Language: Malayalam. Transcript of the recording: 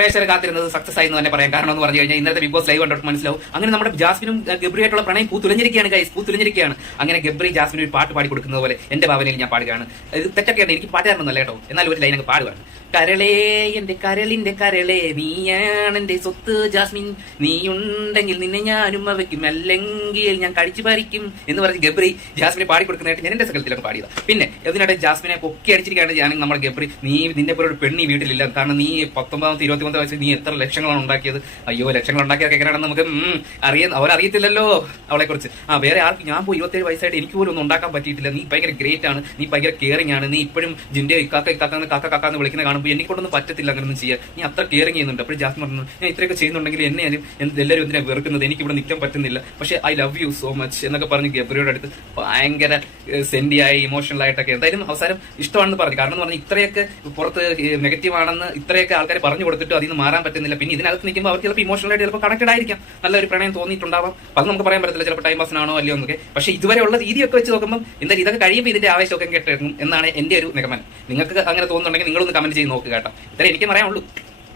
പ്രേക്ഷകർ കാത്തിരുന്നത് സക്സസ് ആയി എന്ന് തന്നെ പറയാം. കാരണം എന്ന് പറഞ്ഞു കഴിഞ്ഞാൽ ഇന്നത്തെ ബിഗ് ബോസ് ലൈവ് കണ്ടിട്ട് മനസ്സിലാവും. അങ്ങനെ നമ്മുടെ ജാസ്മിനും ഗബ്രിയായിട്ടുള്ള പ്രണയം പൂത്തുലഞ്ഞിരിക്കുകയാണ് ഗൈസ്, പൂത്തുലഞ്ഞിരിക്കുകയാണ്. അങ്ങനെ ഗബ്രി ജാസ്മിന് ഒരു പാട്ട് പാടി കൊടുക്കുന്നത് പോലെ എന്റെ ഭാവനയിൽ ഞാൻ പാടുകയാണ്. ഇത് തെറ്റൊക്കെയാണ്, എനിക്ക് പാട്ടുകാരനൊന്നല്ല കേട്ടോ, എന്നാൽ ഒരു ലൈൻ അങ്ങ് പാടുകയാണ്. കരളേ എന്റെ കരളിന്റെ കരളേ നീയാണ് എന്റെ സ്വത്ത് ജാസ്മിൻ, നീയുണ്ടെങ്കിൽ നിന്നെ ഞാനും വയ്ക്കും, അല്ലെങ്കിൽ ഞാൻ കഴിച്ചു പറിക്കും എന്ന് പറഞ്ഞ് ഗബ്രി ജാസ്മിനെ പാടി കൊടുക്കുന്നതായിട്ട് ഞാൻ എന്റെ സകലത്തിലൊക്കെ പാടിയതാണ്. പിന്നെ ഇതിനിടെ ജാസ്മിനെ പൊക്കി അടിച്ചിരിക്കുകയാണ് ഞാൻ നമ്മുടെ ഗബ്രി. നീ നിന്നെ പോലെ ഒരു പെണ്ണി വീട്ടിലില്ല, കാരണം നീ 19 21 വയസ്സിൽ നീ എത്ര ലക്ഷങ്ങളാണ് ഉണ്ടാക്കിയത്. അയ്യോ, ലക്ഷങ്ങൾ ഉണ്ടാക്കിയത് എങ്ങനെയാണെന്ന് നമുക്ക് അറിയാൻ അവരറിയത്തില്ലല്ലോ അവളെ കുറിച്ച്. വേറെ ആർക്ക് ഞാൻ പോയി 27 വയസ്സായിട്ട് എനിക്ക് പോലും ഒന്നും ഉണ്ടാക്കാൻ പറ്റിയിട്ടില്ല. നീ ഭയങ്കര ഗ്രേറ്റ് ആണ്, നീ ഭയങ്കര കെയറിംഗ് ആണ്, നീ ഇപ്പോഴും ജിന്റെ കാക്കാന്ന് വിളിക്കുന്ന കാണുമ്പോൾ എന്നെ കൊണ്ടൊന്നും പറ്റത്തില്ല അങ്ങനെയൊന്നും ചെയ്യാൻ, നീ അത്ര കെയറിംഗ് ചെയ്യുന്നുണ്ട്. അപ്പോൾ ജാസ്മിൻ പറഞ്ഞു, ഞാൻ ഇത്രയൊക്കെ ചെയ്യുന്നുണ്ടെങ്കിൽ എന്നെ എല്ലാവരും എന്തിനാ വെറുക്കുന്നത്, എനിക്ക് ഇവിടെ നിൽക്കാൻ പറ്റുന്നില്ല, പക്ഷേ I love you so much എന്നൊക്കെ പറഞ്ഞ് ഗബ്രിയുടെ അടുത്ത് ഭയങ്കര സെൻഡിയായി ഇമോഷണൽ ആയിട്ടൊക്കെ എന്തായാലും അവസാനം ഇഷ്ടമാണെന്ന് പറഞ്ഞു. കാരണം എന്ന് പറഞ്ഞാൽ ഇത്രയൊക്കെ പുറത്ത് നെഗറ്റീവ് ആണെന്ന് ഇത്രയൊക്കെ ആൾക്കാർ പറഞ്ഞു കൊടുത്തിട്ട് അതിൽ നിന്ന് മാറാൻ പറ്റുന്നില്ല. പിന്നെ ഇതിനകത്ത് നിൽക്കുമ്പോൾ അവർക്ക് ചിലപ്പോൾ ഇമോഷണൽ ആയിട്ട് ചിലപ്പോൾ കണക്റ്റഡ് ആയിരിക്കാം, നല്ലൊരു പ്രണയം തോന്നിയിട്ടുണ്ടാവാം. അത് നമുക്ക് പറയാൻ പറ്റത്തില്ല, ചിലപ്പോൾ ടൈം പാസിനാണോ അല്ലയോ എന്നൊക്കെ. പക്ഷേ ഇതുവരെയുള്ള രീതിയൊക്കെ വെച്ച് നോക്കുമ്പോൾ എന്തായാലും ഇതൊക്കെ കഴിയുമ്പോൾ ഇതിന്റെ ആവേശമൊക്കെ കേട്ടിരുന്നു എന്നാണ് എന്റെ ഒരു നിഗമനം. നിങ്ങൾക്ക് അങ്ങനെ തോന്നുന്നുണ്ടെങ്കിൽ നിങ്ങളൊന്ന് കമന്റ് ചെയ്ത് നോക്കുക കേട്ടോ. ഇത്രേ എനിക്ക് പറയാനുള്ളൂ.